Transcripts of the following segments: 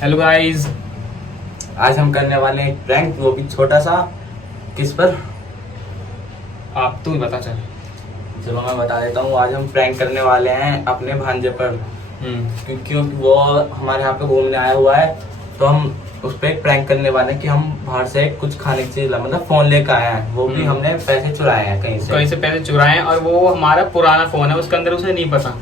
Hello guys, आज हम करने वाले हैं एक प्रैंक, वो भी छोटा सा। किस पर? आप तू ही बता चल। चलो मैं बता देता हूँ। आज हम प्रैंक करने वाले हैं अपने भांजे पर, क्योंकि वो हमारे यहाँ पे घूमने आया हुआ है। तो हम उस पर एक प्रैंक करने वाले हैं कि हम बाहर से कुछ खाने की चीज मतलब फोन लेकर आए हैं, वो भी हमने पैसे चुराए हैं कहीं से पैसे चुराए हैं और वो हमारा पुराना फोन है, उसके अंदर उसे नहीं पता।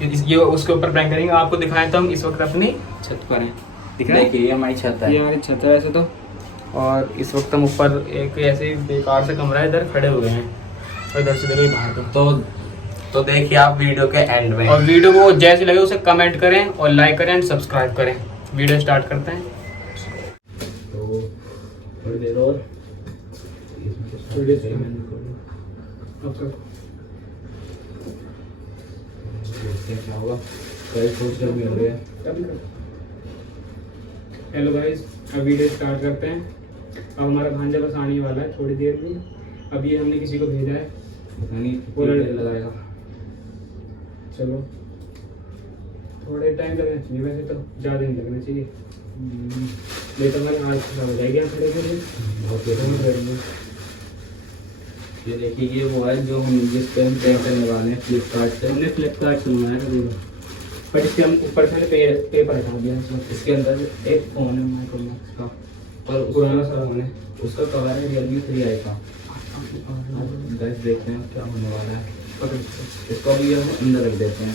ये उसके ऊपर प्रैंक करेंगे। आपको दिखाएं तो हम इस वक्त अपनी छत पर हैं। दिख रहा है? देखिए ये हमारी छत है। ये हमारी छत है ऐसे तो। और इस वक्त हम ऊपर एक ऐसे बेकार से कमरा है, इधर खड़े हुए हैं और इधर से देखिए बाहर को। तो देखिए आप वीडियो के एंड में, और वीडियो को जैसे लगे उसे कमेंट करें और लाइक करें एंड सब्सक्राइब करें। वीडियो स्टार्ट करते हैं। तो थोड़ी देर और देखते हैं क्या होगा। कई सोच रहे हो रही है। हेलो गाइस, अब वीडियो स्टार्ट करते हैं। अब हमारा भांजा बस आने वाला है थोड़ी देर में। अब ये हमने किसी को भेजा है, पता नहीं पूरा देर लगाएगा। चलो थोड़े टाइम लगना चाहिए, वैसे तो ज़्यादा नहीं लगना चाहिए। नहीं तो हमारी हालत खराब हो जाएगी यहाँ खड़े खड़े। बहुत करेंगे। ये देखिए ये वो है जो हम जिस पे हम प्रैंक करने वाले हैं फ्लिपकार्ट से। हमने फ्लिपकार्ट से मंगाया था देखो, बट इसके हम ऊपर से पेपर हटा दिया इसमें। इसके अंदर एक फोन है माइक्रोमैक्स का, और पुराना सा फोन है। उसका कवर है Realme 3i का। गाइस देखते हैं क्या होने वाला है। इसको भी हम अंदर रख देते हैं।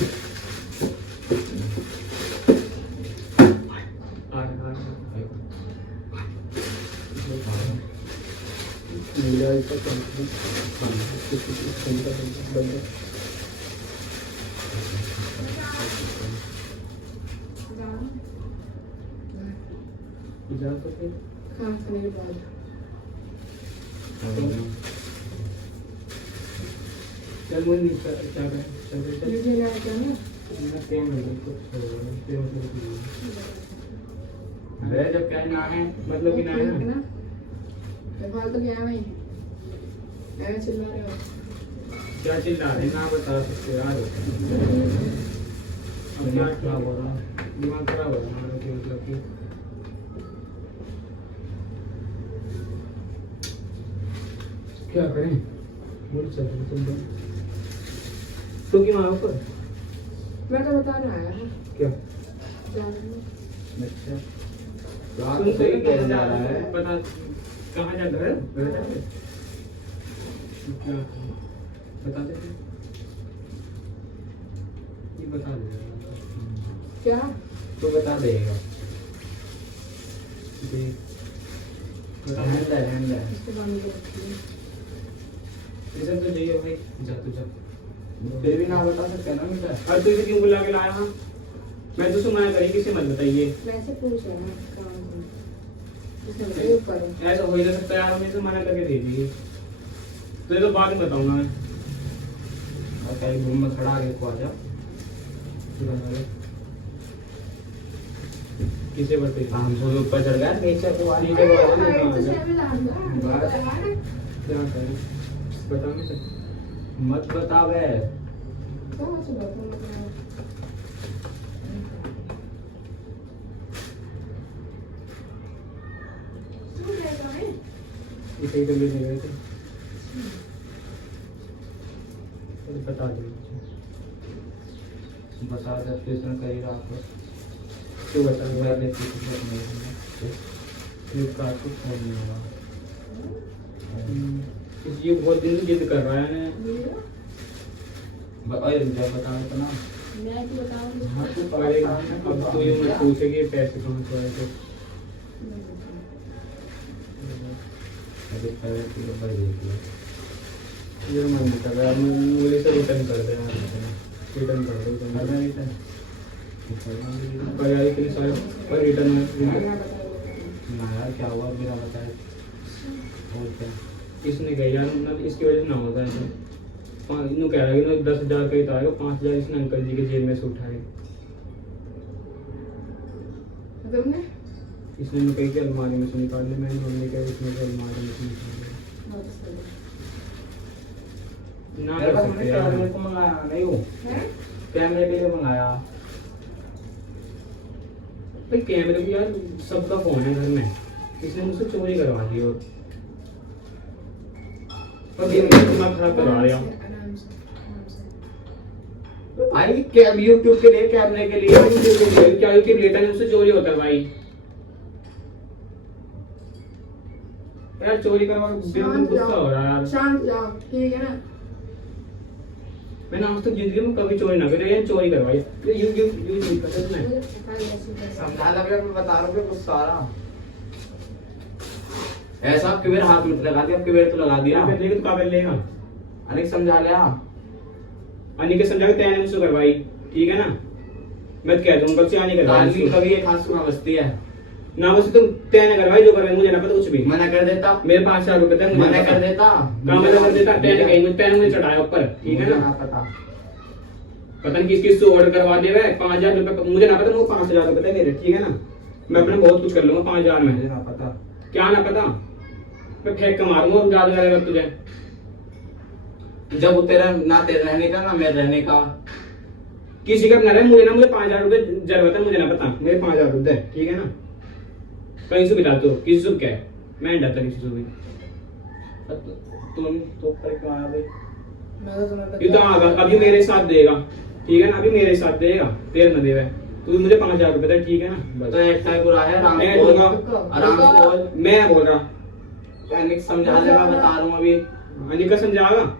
चल मुझे नहीं क्या करें, अरे जब क्या ना है मतलब कि ना है ना फालतू क्या है भाई, मैं चिल्ला रहे हो। क्या चिल्ला रहे ना बता सकते यार। अब क्या खराब हो रहा, दिमाग खराब हो रहा हमारा कि मतलब कि क्या करें। बोल चल तुम तो क्यों आया ऊपर? मैं तो बताने आया हूँ। क्या अच्छा रात को सही कह जा रहा है। पता कहाँ जा रहा है? क्या बता दे, ये बता दे क्या तो बता देगा। हैंड है। इसको बंद कर रखिए। इधर तो जाइए भाई, जा तू जा। फिर भी ना बता सकते ना बेटा। और तू इसे क्यों बुला के लाया? हाँ मैं तो सुना करी किसी मत बताइए। वैसे पूछ रहा हूँ काम से, इसने बताया करो। ऐसा हो ही नहीं सकता यार, हमें से मना करके दे दीजिए। तो ये तो बाद में बताऊंगा मैं। और कहीं रूम में खड़ा आगे को आ जा। किसे बढ़ते हम सो ऊपर चढ़ गया नीचे को आ नीचे को आ हाँ, तो जा। शायद मैं लाऊंगा। क्या करें बता नहीं सकते। मत बता बे। कहाँ से बताऊँ मैं? तू क्या कर रहा है? इसे ही तो ले गए थे। तो बता दे बता दे स्टेशन कहीं रात को तू बता दे। मैं देखती कुछ नहीं है। फ्लिपकार्ट को फोन नहीं होगा। ये बहुत दिन से जिद कर रहा है। अरे जब बता दे तो ना। मैं क्यों बताऊँ? हाँ तू अरे अब तो ये मत पूछे कि पैसे कहाँ से आए थे। अभी पहले तो भाई देखिए ये मन नहीं कर रहा है, मुझे से रिटर्न कर दे। रिटर्न कर दो करना नहीं था। पर यार इतने सारे पर रिटर्न मैं बता ना यार क्या हुआ बिना बताए। और क्या इसने कहा यार ना इसकी वजह से ना होता है। इन्हों कह रहा है कि 10,000 का ही तो आएगा, 5,000 इसने अंकल जी के जेब में से उठाए। तुमने इसने कही कि अलमारी में से निकाल ले। मैंने मम्मी कहा इसमें से अलमारी में से निकाल ले। ना कर सकते यार। कैमरे को मंगाया नहीं हूँ। हैं? कैमरे के लिए मंगाया। भाई कैमरे भी यार सबका फोन है घर में, किसी ने मुझसे चोरी करवा दी और ये मेरा दिमाग खराब करवा रहा हूँ आराम से आराम से। भाई। कैम यूट्यूब के लिए, कैमरे के लिए, यूट्यूब के लिए क्या यूट्यूब लेटा है मुझसे चोरी होता है भाई। यार चोरी करवा बिल्कुल गुस्सा हो रहा है यार। शांत जाओ, ठीक है ना। मैंने आज तक जिंदगी में कभी चोरी ना करी, ये चोरी करवाई। यू नहीं पता तुम्हें? मुझे पता है ऐसे कैसे। समझा लग रहा है, मैं बता रहा हूँ कि गुस्सा आ रहा। ऐसा आपके मेरे हाथ में तो लगा दिया, आपके मेरे तो लगा दिया। कर लेगा तो क्या कर लेगा? अनिक समझा लिया। अनिक के समझा के तैयारी मुझसे करवाई, ठीक है ना। मैं तो कह दूँ कल से आने करवाई कभी एक हाथ से ना बचती है ना, बस तुम तैयारी करवाई जो करवाई, मुझे ना पता कुछ भी। मना कर देता, मेरे 5,000 रुपए थे, मुझे मना कर देता, काम मना कर देता। तैयारी कहीं मुझे तैयारी मुझे चढ़ाया ऊपर, ठीक है ना। पता पता नहीं किस किस से ऑर्डर करवा दे रहा है। 5,000 रुपए मुझे ना पता, वो 5,000 रुपए थे मेरे, ठीक है ना। मैं अपने बहुत कुछ कर लूंगा 5,000 में। मुझे ना पता। क्या ना पता, मैं फेंक के मारूंगा ज्यादा करेगा तुझे। जब वो तेरा ना तेरे रहने का ना मेरे रहने का, किसी का ना रहे, मुझे 5,000 रुपए जरूरत है, मुझे ना पता। मेरे 5,000 रुपए, ठीक है ना। कहीं से भी लाते हो, किसी से क्या है, मैं नहीं डरता किसी से भी। तुम तो पर क्यों आया भाई? मैं तो तुम्हें ये तो आगा अभी मेरे साथ देगा, ठीक है ना। अभी मेरे साथ देगा, तेरे न देवे। तू मुझे 5,000 रुपए दे, ठीक है ना। तो एक टाइम बुरा है, आराम मैं से बोल, दूंगा। आराम से बोल। मैं बोल रहा अनिक समझा ले, मैं बता रहा हूँ अभी। अनिका समझाएगा।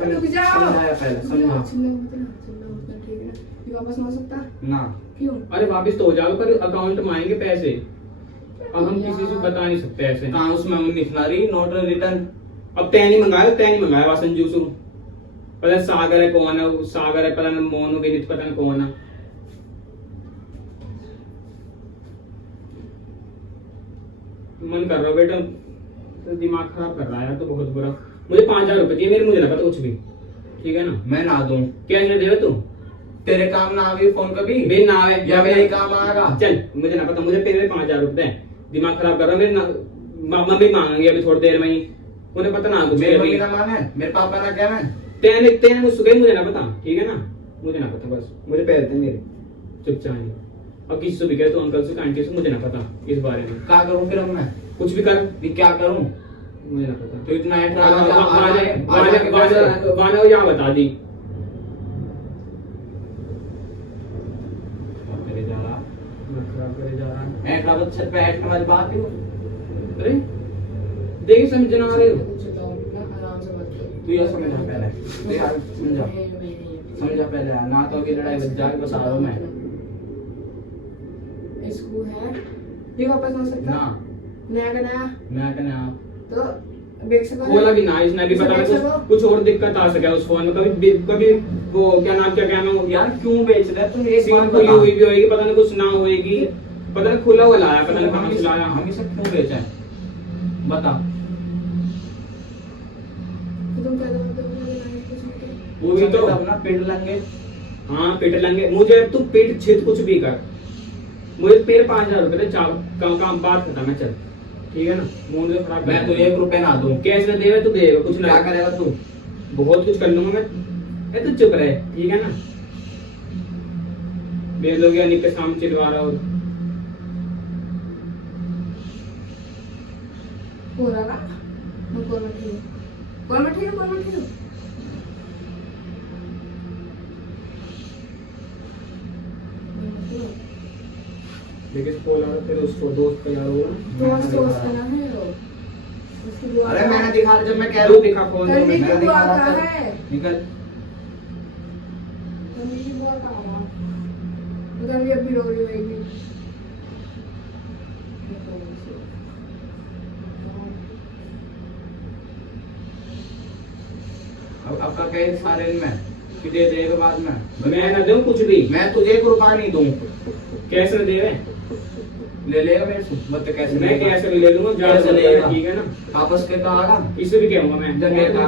रुक जाओ। समझाया पहले, समझा चिल्लाओ मत ना, चिल्लाओ मत ना, ठीक है ना। ये वापस नहीं हो सकता। ना। क्यों? अरे वापिस तो हो जाओ, पर अकाउंट में आएंगे पैसे। अब हम किसी से बता नहीं सकते ऐसे। कहाँ उसमें 19 ना रही, नोट रिटर्न। अब तय नहीं मंगाया वासन जूसू। पता नहीं सागर है कौन है, सागर है, पता नहीं मोनू विनित, पता नहीं कौन है। मन कर रहा है बेटा, तो दिमाग खराब कर रहा है यार, तो बहुत बुरा। मुझे 5,000 रुपए चाहिए मेरे, मुझे ना पता कुछ भी, ठीक है ना। मैं ना दूं, कैश दे तू। तेरे काम ना आवे फोन कभी बे ना आवे या मेरे काम आएगा। चल, मुझे ना पता, मुझे पहले 5,000 रुपए दे। दिमाग खराब कर रहा है मेरे ना। मम्मी मांगेंगे अभी थोड़ी देर में ही, उन्हें पता ना कुछ। मेरे मम्मी ना माने, मेरे पापा ना क्या मैं तेने मुझसे गई, मुझे ना पता, ठीक है ना। मुझे ना पता, बस मुझे पैसे दे मेरे, चुपचाप नहीं। और किसी से भी कहे तो अंकल से, आंटी से, मुझे ना पता इस बारे में। क्या करूं फिर अब मैं? कुछ भी कर, ये क्या करूं? मुझे ना पता। तो इतना वाना यहाँ बता दी। करे जा रहा मैं खराब करे जा रहा है। ऐट रहा छत पे ऐट वाली बात क्यों? अरे देखिए समझना आ रहे हो। चिल्लाओ ना, आराम से मत करो। तू ये समझा पहले, तू यार समझा, समझा पहले यार, ना तो की लड़ाई बच जाए, बता रहा हूं मैं। इसको है, ये वापस हो सकता ना नया का नया, मैं कहना तो बेच सको। खोला भी ना, इसने भी पता नहीं कुछ और दिक्कत आ सके उस फोन में। कभी वो क्या नाम है यार क्यों बेच रहे तुम? एक सीम बात खुली बता। हुई भी होगी, पता नहीं कुछ ना होएगी, पता नहीं खुला हुआ लाया, पता नहीं कहाँ से लाया। हम इसे क्यों बेचा है बता। तो तुम कह दो तो कुछ नहीं। वो भी तो अपना पेट लेंगे। हाँ पेट लेंगे मुझे, अब तू पेट छेद कुछ भी कर, मुझे तेरे 5,000 रुपए दे, काम बात खत्म है, चल ठीक है ना। मुझे खराब मैं तो 1 रुपए ना दूं। कैश में देवे तो देगा, कुछ क्या ना करेगा तू? बहुत कुछ कर लूंगा मैं तो चुप रहे, ठीक है ना। बे लोग अनिक के सामने चिल्ला रहा हो। हो रहा ना, मैं कौन बैठी हूँ, कौन बैठी हूँ, कौन बैठी हूँ। लेकिन कॉल आ रहा फिर उसको दोस्त का यार होगा। दोस्त करना है वो। उसकी दुआ अरे का- मैंने दिखा रहा, जब मैं कह रहा तू हूँ दिखा फोन तो करने मैं की दिखा दुआ रहा का था। है, निकल। करने की दुआ का है। उधर भी अभी रो रही होगी। अब का कहे सारे में कि दे देगा बाद में। मैं ना दूं कुछ भी, मैं तुझे 1 रुपया नहीं दूं। कैश में देवे ले लेगा मेरे से, मत कैसे मैं लेगा? कैश में ले लूंगा, ज्यादा कैसे लेगा, लेगा? ठीक है ना। वापस के कहा इसे भी कहूंगा मैं, जगह का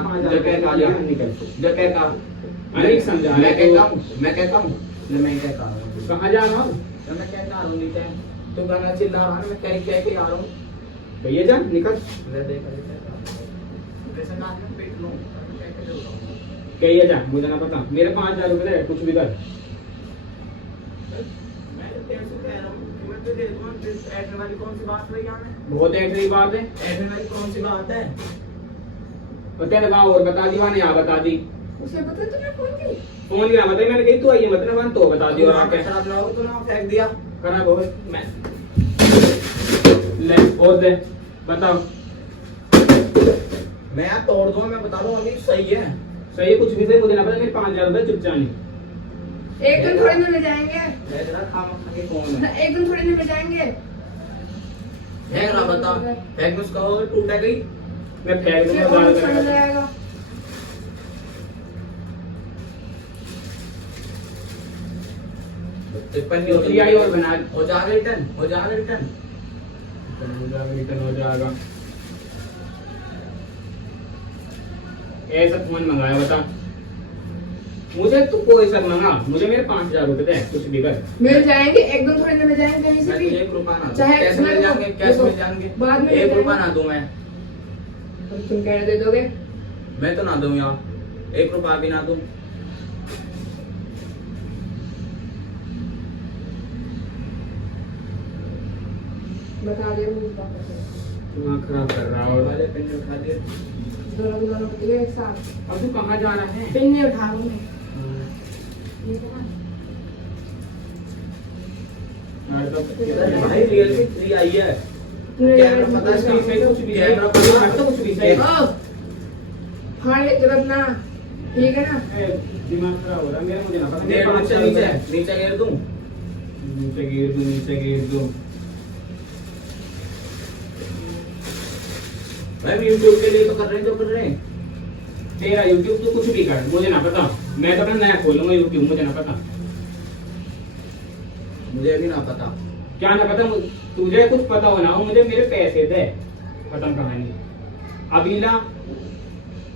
जा निकल। जगह का अनिक समझा मैं कहता हूँ, मैं कहता हूँ, मैं कहता हूँ, कहाँ जा रहा हूँ, तो मैं कहता हूँ नीचे तू गाना चिल्ला रहा है, मैं कह के आ रहा हूँ। भैया जा निकल। ले देख वैसे ना मैं पेट लूं, मैं कह के दे रहा हूँ। कहिए जा, मुझे ना पता, मेरे 5,000 रुपए दे, कुछ भी कर। मैं कैसे कह रहा हूँ मैं तो दे दूंगा ऐसे वाली कौन सी बात हुई यहाँ में बहुत ऐसी बात है। ऐसे वाली कौन सी बात है और तेरे वहाँ और बता दी, वहाँ नहीं यहाँ बता दी। उसे पता तुमने फोन की? फोन किया बताई मैंने, कही तू आई है मतलब वहाँ तो बता दी। और वहाँ पे आके शराब लाओगे तो ना फेंक दिया करा बहुत मैं ले और दे बताओ। मैं यहाँ तोड़ दूंगा मैं बता रहा हूँ अभी सही है सही है, कुछ भी सही, मुझे ना पता, मेरे 5,000 रुपए चुपचाप नहीं। एक दिन थोड़ी ना ले जाएंगे, मैं जरा खामा के फोन है एक दिन थोड़ी ना ले जाएंगे। फेंक रहा बता फेंक में उसका हो टूट गई मैं फेंक फिर दूंगा और गाल नुकसान हो करेगा। जाएगा। टिप्पणी दूसरी आई और बना हो जाएगा रिटर्न हो जाएगा रिटर्न रिटर्न हो जाएगा। ऐसा फोन मंगाया बता, मुझे तू कोई सब मंगा, मुझे मेरे 5,000 रुपए दे, कुछ भी कर। मिल जाएंगे, एक दिन थोड़ी ना मिल जाएंगे कहीं से मैं भी। तो 1 रुपया ना दूं। चाहे कैसे मिल जाएंगे कैसे मिल देखो, जाएंगे बाद में 1 रुपया ना दूं मैं तुम कह रहे दे दोगे? मैं तो ना दूं यार 1 रुपया भी ना दूं बता दे मुझे पापा से। दिमाग खराब कर रहा और है। वाले पिन उठा दिए दोनों पतिए एक साथ। अब तू कहाँ जा रहा है? पिन नहीं उठा रहा हूँ मैं। ये कहाँ? यार तो अरे भाई रियलमी 3 आई है तूने कैमरा पता है कुछ भी इसका? सही, कुछ भी सही, कैमरा पता है? तो कुछ भी सही। ओ, फाड़े तुरंत ना, ठीक है ना? ए, दिमाग खराब हो रहा है मेरा, मुझे ना पता। नीचे नीचे नीचे गिर दूं नीचे गिर दूं। भाई YouTube के लिए तो कर रहे हैं जो कर रहे हैं तेरा YouTube तू कुछ भी कर, मुझे ना पता। मैं तो अपना नया खोलूंगा YouTube, मुझे ना पता। मुझे भी ना पता क्या ना पता, तुझे कुछ पता हो ना हो, मुझे मेरे पैसे दे, खत्म कहानी। अबीला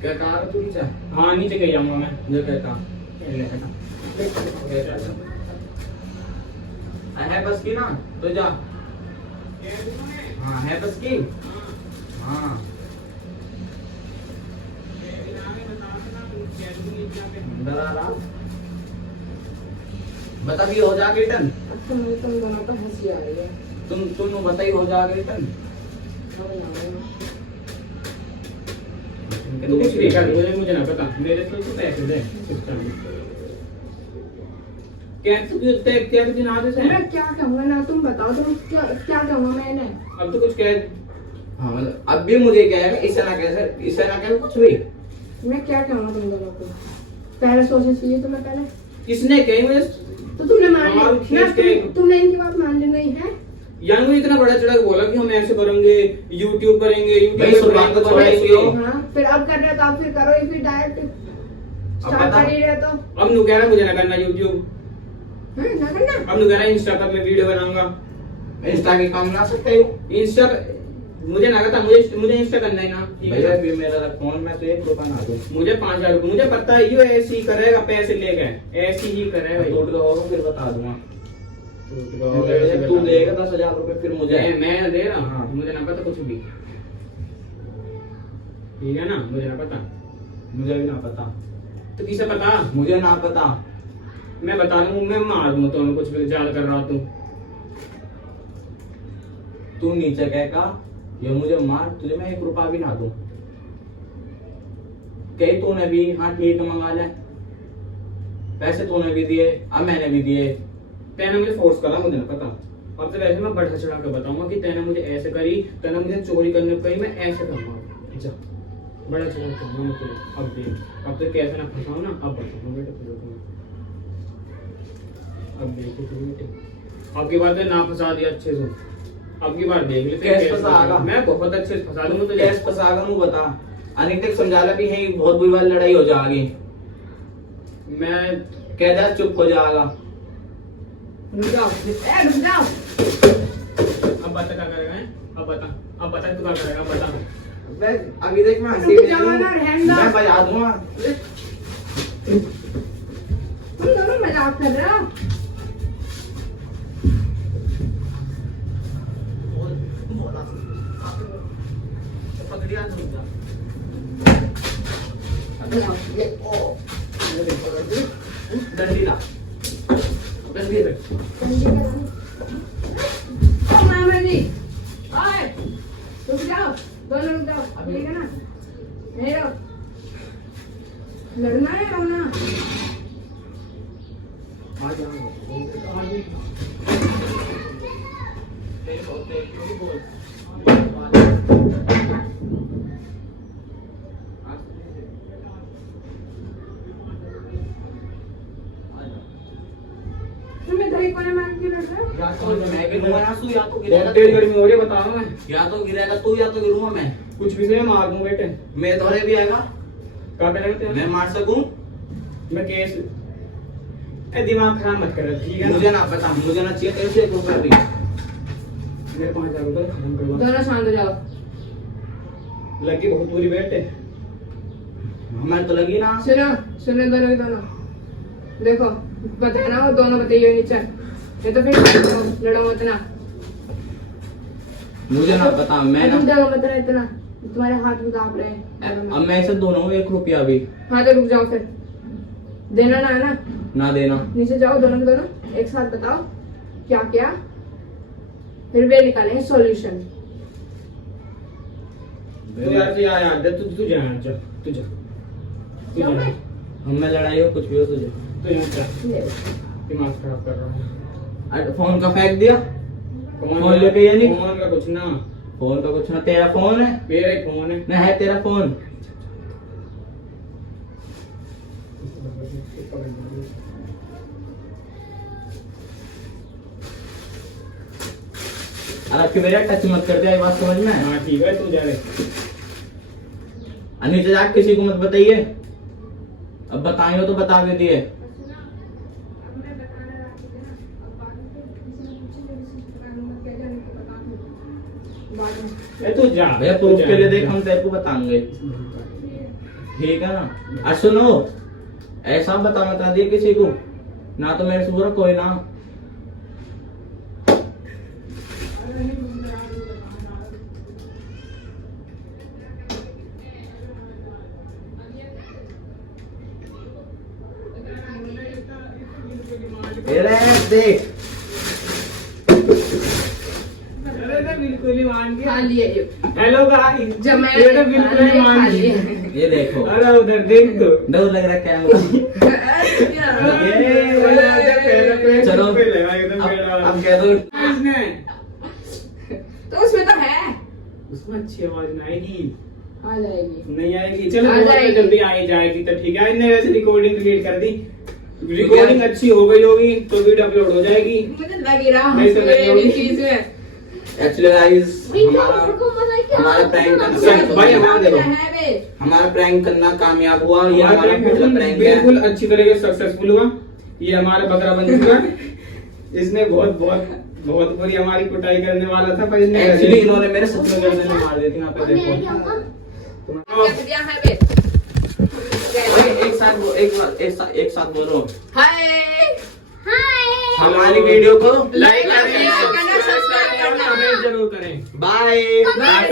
क्या कहा रहा तू नीचे हाँ नीचे गई जाऊंगा मैं। मुझे क्या कहा है बस की ना तो जा हाँ है बस की हाँ अंदर आ रहा बता भी हो जाएगा रिटर्न अब तुम दोनों को हंसी आ रही है। तुम बताइए हो जाएगा रिटर्न अब ना, तू कुछ भी कर, मुझे ना पता, मेरे तो तू पैसे दे चुपचाप। क्या तुझे ना दे से? मैं क्या कहूँगा ना, तुम बताओ तुम क्या क्या कहूँगा मैंने? अब तो कुछ कह। हाँ मतलब अब भी मुझे क्या है इसे ना कैसे कुछ भी मैं क्या कहूँगा तुम दोनों को? पहले सोचना चाहिए तुम्हें पहले। किसने कही मुझे? तो तुमने मान हाँ, ली खींच के। तुमने इनकी बात मान ली नहीं है? यार मुझे इतना बड़ा चढ़ा के बोला कि हम ऐसे करेंगे, YouTube करेंगे, भाई, YouTube शुरुआत तो थोड़ा ही बनाएंगे। हुई। हाँ, फिर अब कर रहे हो तो आप फिर करो ही, फिर डायरेक्ट स्टार्ट बता। कर ही रहे तो। अब नु कह रहा है मुझे ना करना YouTube, हाँ, ना करना। अब नु कह रहा है इंस्टा पर मैं वीडियो बनाऊंगा। इंस्टा के काम ना सकते हो इंस्टा मुझे ना करता, मुझे इंस्टा करना है ना, ठीक भैया है? भी मेरा फोन में तो 1 रुपया ना दूं मुझे 5,000 रुपए, मुझे पता है ये ऐसे ही करेगा, पैसे लेके ऐसे ही करेगा ये। टूट गया होगा फिर बता दूंगा तो तू देगा 10,000 रुपए फिर मुझे मैं दे रहा हूँ, हाँ। मुझे ना पता कुछ भी, ठीक है ना? मुझे ना पता, मुझे भी ना पता तो किसे पता? मुझे ना पता मैं बता रहा हूँ, मैं मार दूँ तो कुछ भी जाल कर रहा तू। तू नीचे कहेगा ये मुझे मार तुझे मैं 1 रुपया भी ना दूं कहीं तूने भी हाँ ठीक है मंगा ले पैसे तूने भी दिए अब मैंने भी दिए तेने मुझे फोर्स करा, मुझे ना पता। अब तो वैसे मैं बढ़ा चढ़ा के बताऊंगा कि तेने मुझे ऐसे करी, तेने मुझे चोरी करने को कही, मैं ऐसे करूंगा। जा बड़ा चढ़ा के कहूंगा मैं तुझे। अब देख, अब तो कैसे ना फंसाऊं ना, अब बताऊंगा बेटा तुझे तो मैं। अब देखो तू बेटे, अब की बार ना फंसा दिया अच्छे से, अब की बार देख ले फिर कैसे कैसे फंसाएगा? मैं बहुत अच्छे से फंसा दूंगा तुझे। कैश फंसागा नू बता अनिक समझा ला भी है बहुत बुरी वाली लड़ाई हो जाएगी मैं कह दे चुप हो जाएगा रुक जाओ, रुक जाओ। अब बता क्या करेगा हैं? अब बता तू क्या करेगा, बता। मैं अभी देख मैं हंसी रुक में जाओ हूँ। ना, रहने दो। मैं बजा दूंगा तुम दोनों मजाक कर रहे हो? पकड़िया दूंगा डंडी ला डंडी रख तुम ये करो। ओ मामा जी, ओए, रुक जाओ, दोनों रुक जाओ, अब ठीक है ना? नहीं रो, लड़ना है रोना? आ जाओ तुम इधर ही कोने मार के लड़ रहे हो? या तो मैं गिरूंगा आंसू, या तो बहुत गिरेगा तेज तू। गर्मी हो रही है, बता रहा हूं मैं। या तो गिरेगा तू या तो गिरूंगा मैं। कुछ भी से मार दूं बेटे। मैं थोड़े भी आएगा, क्या करेंगे तेरे? मैं मार सकूं? मैं केस ए दिमाग खराब मत कर, ठीक है ना? मुझे ना पता, मुझे ना चाहिए तेरे से 1 रुपया भी। मेरे 5000 रुपए खत्म करवा। दोनों शांत हो जाओ। लगी बहुत बुरी बेटे। हमारे तो लगी ना। सुनो, सुनो दोनों के दोनों। देखो, बताए ना वो दोनों बताइए नीचे। ये तो फिर लड़ो मत ना। मुझे ना पता, मैं तुम ना डरो मत ना इतना। तुम्हारे हाथ भी कांप रहे हैं। अब मैं इसे दोनों हूँ 1 रुपया भी हाँ तो रुक जाओ फिर। देना ना है ना? ना देना। नीचे जाओ दोनों के दोनों, एक साथ बताओ क्या क्या, फिर वे निकालेंगे सॉल्यूशन। तू यार यार तू जा जा तू जा तू जा हम में लड़ाई हो कुछ भी हो तुझे। तू यहाँ जा, दिमाग खराब कर रहा है। अरे फोन का फेंक दिया। फोन फोन लेके ये नहीं। फोन का कुछ ना, फोन का कुछ ना, तेरा फोन है मेरा ही फोन है। ना, है तेरा फोन। अरे आपकी मेरा टच मत कर दे, ये बात समझ में। हाँ ठीक है, तू जा रे। नीचे जाके किसी को मत बताइए, अब बताएंगे तो बता के दिए। ए तू जा भैया तू प्रूफ जा, के लिए देख, जा। हम तेरे को बताएंगे, ठीक है ना। और सुनो, ऐसा बता दिए किसी को ना, तो मेरे से बुरा कोई ना। देख अरे बिल्कुल ही मान गया। खा लिए ये। हेलो गाइस, जब मैं ये तो बिल्कुल ही मान खा गया। लिए। ये देखो, अरे उधर देख तो। डर लग रहा है क्या हुआ? चलो, अब कह दो। तो उसमें तो है। उसमें अच्छी आवाज नहीं आएगी। आ जाएगी। नहीं आएगी, चलो आ बहुत जाएगी। जल्दी आ ही जाएगी तो ठीक है। इसने वैसे रिकॉर्डिंग क्रिएट कर दी, रिकॉर्डिंग अच्छी हो गई होगी तो वीडियो अपलोड हो जाएगी। मुझे लग ही रहा नहीं तो नहीं ये होगी। चीज है। एक्चुअली गाइस, हमारा प्रैंक सर, भाई हमारा देखो। है बे। हमारा प्रैंक करना कामयाब हुआ। ये हमारा हमारा पहला प्रैंक है। बिल्कुल अच्छी तरह से सक्सेसफुल हुआ। ये हमारा बकरा बन चुका। इसने बहुत बहुत बहुत बुरी हमारी कुटाई करने वाला था, पर इसने एक्चुअली इन्होंने मेरे सच में गर्दन में मार दी थी। यहाँ पे देखो, क्या दिया है बे? एक साथ बोलो। हाय। हमारी वीडियो को लाइक करना, सब्सक्राइब करना। जरूर करें। बाय। बाय।